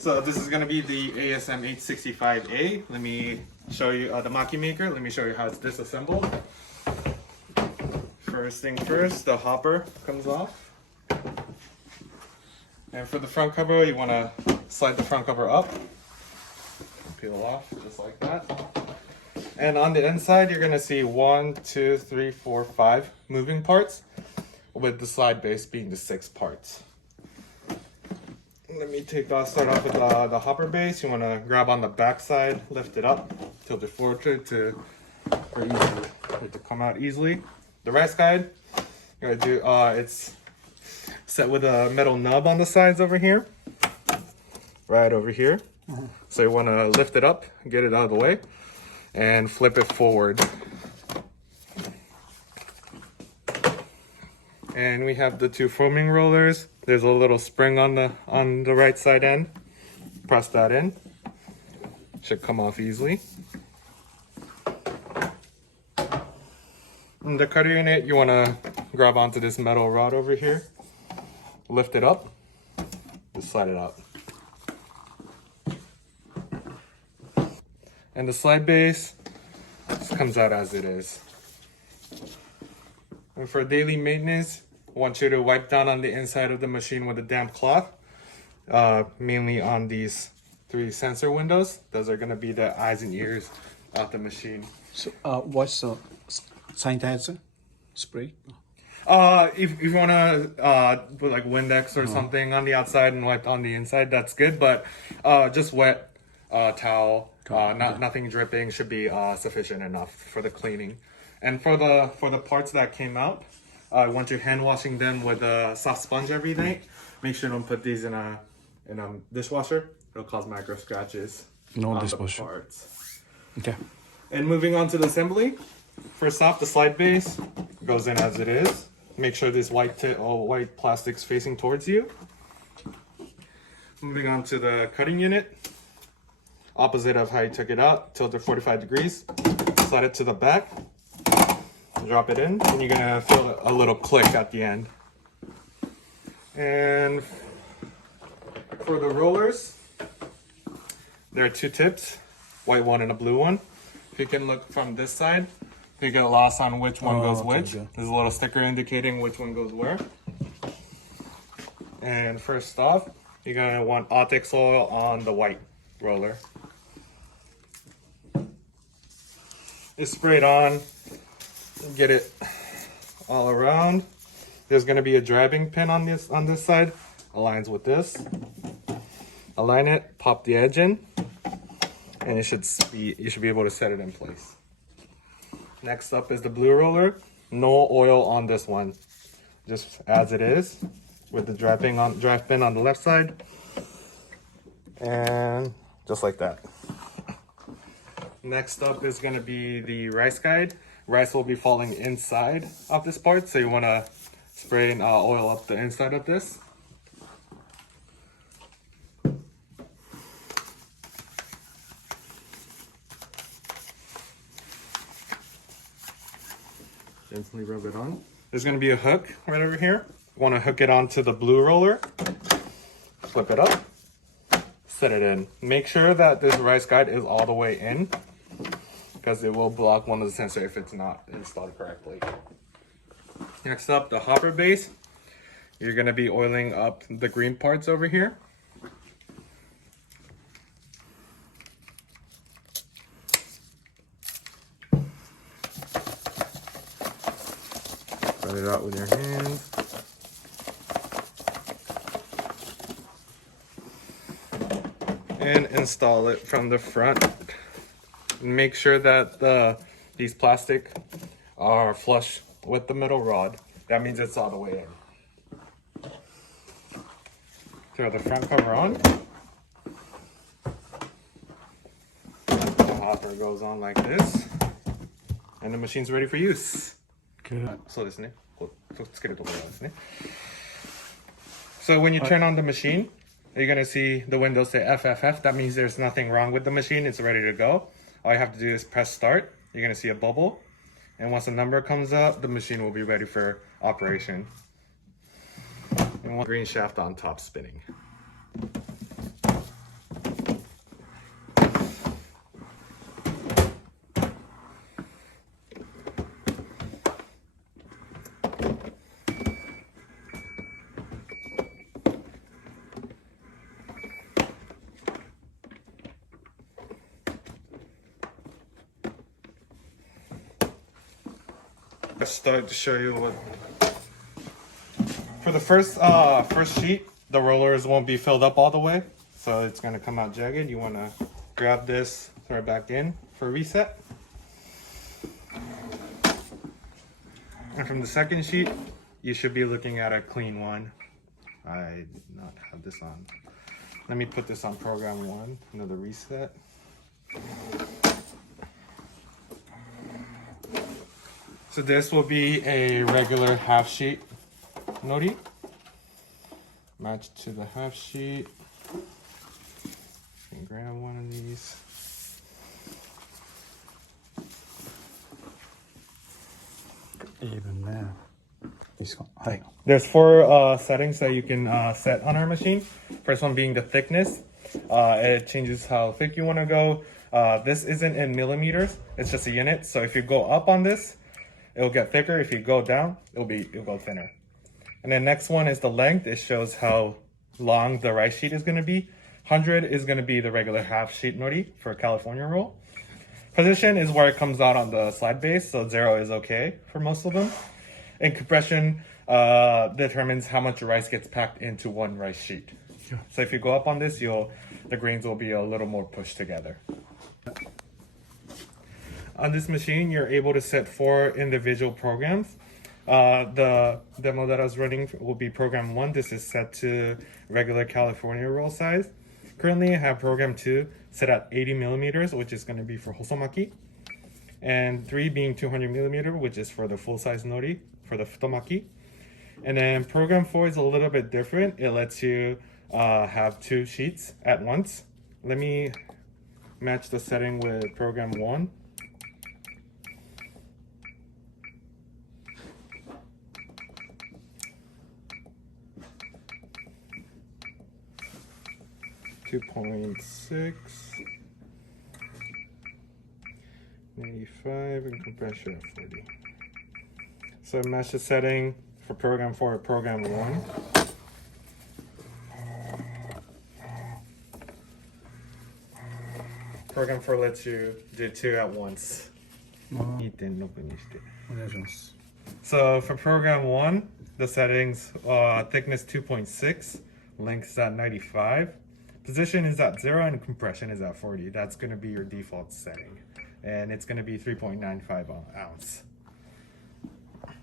So this is going to be the ASM 865A. Let me show you the Maki Maker. Let me show you how it's disassembled. First thing first, the hopper comes off. And for the front cover, you want to slide the front cover up. Peel off just like that. And on the inside, you're going to see 1, 2, 3, 4, 5 moving parts, with the slide base being the 6 parts. Let me start off with the hopper base. You want to grab on the back side, lift it up, tilt it forward for it to come out easily. The right side, you're gonna do it's set with a metal nub on the sides over here, right over here. So you want to lift it up, get it out of the way, and flip it forward. And we have the 2 foaming rollers. There's a little spring on the right side end. Press that in. Should come off easily. In the cutter unit, you want to grab onto this metal rod over here. Lift it up. Just slide it out. And the slide base just comes out as it is. And for daily maintenance, I want you to wipe down on the inside of the machine with a damp cloth, mainly on these 3 sensor windows. Those are going to be the eyes and ears of the machine. So, what's the sanitizer spray? If you want to put like Windex or something on the outside and wipe on the inside, that's good. But just wet towel, nothing dripping should be sufficient enough for the cleaning. And for the parts that came out, I want you hand washing them with a soft sponge every night. Make sure you don't put these in a dishwasher. It'll cause micro scratches on dishwasher. the parts. Okay. And moving on to the assembly. First off, the slide base goes in as it is. Make sure this white plastic's facing towards you. Moving on to the cutting unit. Opposite of how you took it out, tilt it 45 degrees. Slide it to the back. Drop it in, and you're gonna feel a little click at the end. And for the rollers, there are 2 tips, white one and a blue one. If you can look from this side, you get lost on which one goes which. Okay. There's a little sticker indicating which one goes where. And first off, you're gonna want Optex oil on the white roller. It's sprayed on. Get it all around. There's going to be a driving pin on this side. Aligns with this. Align it, pop the edge in, and you should be able to set it in place. Next up is the blue roller. No oil on this one, just as it is, with the drive pin on the left side, and just like that. Next up is going to be the rice guide. Rice will be falling inside of this part, so you want to spray and oil up the inside of this. Gently rub it on. There's going to be a hook right over here. You want to hook it onto the blue roller. Flip it up. Set it in. Make sure that this rice guide is all the way in, because it will block one of the sensors if it's not installed correctly. Next up, the hopper base. You're going to be oiling up the green parts over here. Spread it out with your hands. And install it from the front. Make sure that these plastic are flush with the middle rod. That means it's all the way in. Throw the front cover on. The hopper goes on like this. And the machine's ready for use. Good. So when you turn on the machine, you're going to see the windows say FFF. That means there's nothing wrong with the machine. It's ready to go. All you have to do is press start. You're going to see a bubble. And once the number comes up, the machine will be ready for operation. And one green shaft on top spinning. start to show you what. For the first sheet, the rollers won't be filled up all the way, so it's gonna come out jagged. You wanna grab this, throw it back in for reset. And from the second sheet, you should be looking at a clean one. I did not have this on. Let me put this on program 1, another reset. So this will be a regular half sheet nori. Match to the half sheet. And grab one of these. Even there. This one. Hi. There's 4 settings that you can set on our machine. First one being the thickness. It changes how thick you want to go. This isn't in millimeters. It's just a unit. So if you go up on this, it'll get thicker. If you go down, it'll go thinner. And then next one is the length. It shows how long the rice sheet is going to be. 100 is going to be the regular half sheet nori for California roll. Position is where it comes out on the slide base, so 0 is okay for most of them. And compression determines how much rice gets packed into one rice sheet. Sure. So if you go up on this, the grains will be a little more pushed together. On this machine, you're able to set 4 individual programs. The demo that I was running will be program 1. This is set to regular California roll size. Currently, I have program 2 set at 80 millimeters, which is going to be for hosomaki. And 3 being 200 millimeter, which is for the full size nori, for the futomaki. And then program 4 is a little bit different. It lets you have 2 sheets at once. Let me match the setting with program 1. .6, 95, and compression at 40. So match the setting for program 4 at program 1. Program 4 lets you do 2 at once. So for program 1, the settings, thickness 2.6, length is at 95. Position is at 0 and compression is at 40. That's going to be your default setting. And it's going to be 3.95 ounce.